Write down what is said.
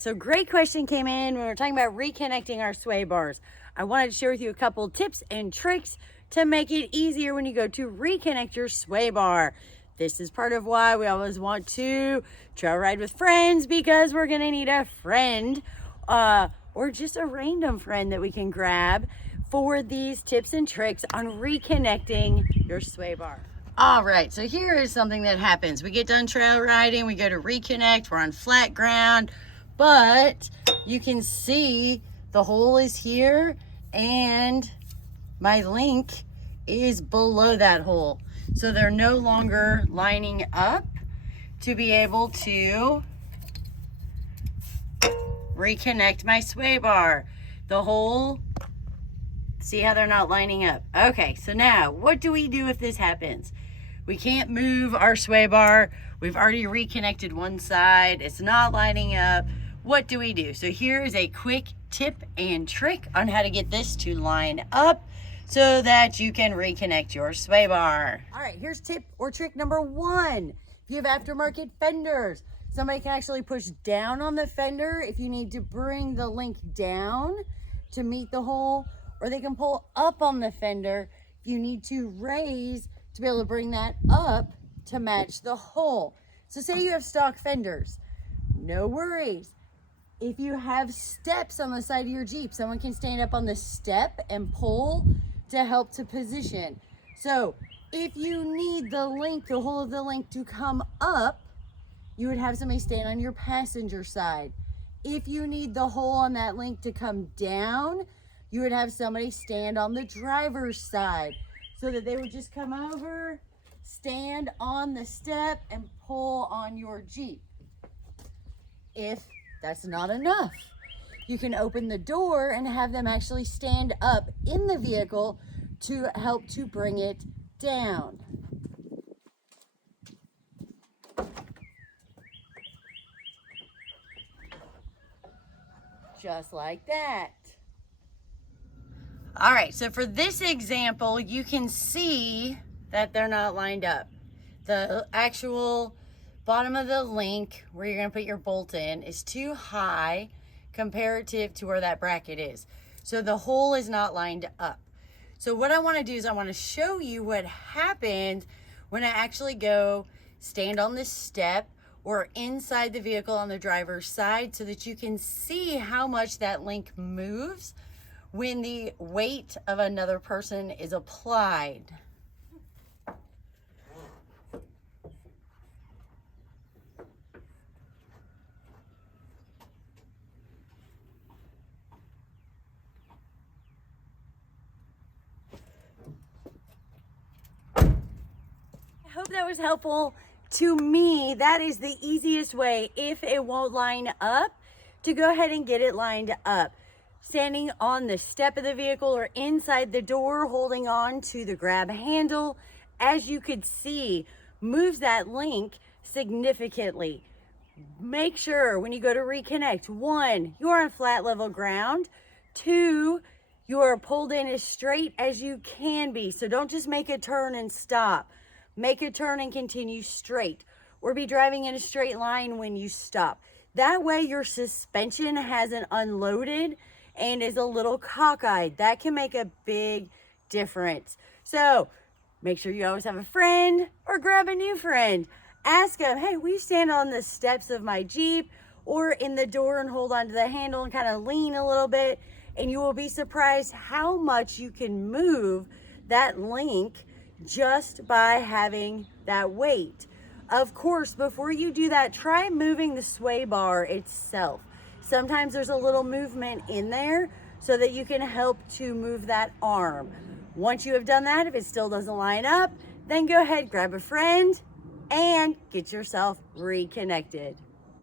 So great question came in when we were talking about reconnecting our sway bars. I wanted to share with you a couple tips and tricks to make it easier when you go to reconnect your sway bar. This is part of why we always want to trail ride with friends, because we're gonna need a friend or just a random friend that we can grab for these tips and tricks on reconnecting your sway bar. All right, so here is something that happens. We get done trail riding, we go to reconnect, we're on flat ground, but you can see the hole is here and my link is below that hole. So they're no longer lining up to be able to reconnect my sway bar. The hole, see how they're not lining up? Okay, so now what do we do if this happens? We can't move our sway bar. We've already reconnected one side. It's not lining up. What do we do? So here is a quick tip and trick on how to get this to line up so that you can reconnect your sway bar. All right, here's tip or trick number one. If you have aftermarket fenders, somebody can actually push down on the fender if you need to bring the link down to meet the hole, or they can pull up on the fender if you need to raise to be able to bring that up to match the hole. So say you have stock fenders, no worries. If you have steps on the side of your Jeep, someone can stand up on the step and pull to help to position. So if you need the link, the whole of the link to come up, you would have somebody stand on your passenger side. If you need the hole on that link to come down, you would have somebody stand on the driver's side so that they would just come over, stand on the step, and pull on your Jeep. If that's not enough, you can open the door and have them actually stand up in the vehicle to help to bring it down. Just like that. All right, so for this example, you can see that they're not lined up. The actual bottom of the link where you're gonna put your bolt in is too high comparative to where that bracket is. So the hole is not lined up. So what I wanna do is I wanna show you what happens when I actually go stand on this step or inside the vehicle on the driver's side, so that you can see how much that link moves when the weight of another person is applied. I hope that was helpful. To me, that is the easiest way, if it won't line up, to go ahead and get it lined up. Standing on the step of the vehicle or inside the door, holding on to the grab handle, as you could see, moves that link significantly. Make sure when you go to reconnect, 1, you're on flat level ground. 2, you are pulled in as straight as you can be. So don't just make a turn and stop. Make a turn and continue straight, or be driving in a straight line when you stop. That way your suspension hasn't unloaded and is a little cockeyed. That can make a big difference. So make sure you always have a friend, or grab a new friend. Ask them, hey, will you stand on the steps of my Jeep or in the door and hold onto the handle and kind of lean a little bit, and you will be surprised how much you can move that link just by having that weight. Of course, before you do that, try moving the sway bar itself. Sometimes there's a little movement in there so that you can help to move that arm. Once you have done that, if it still doesn't line up, then go ahead, grab a friend, and get yourself reconnected.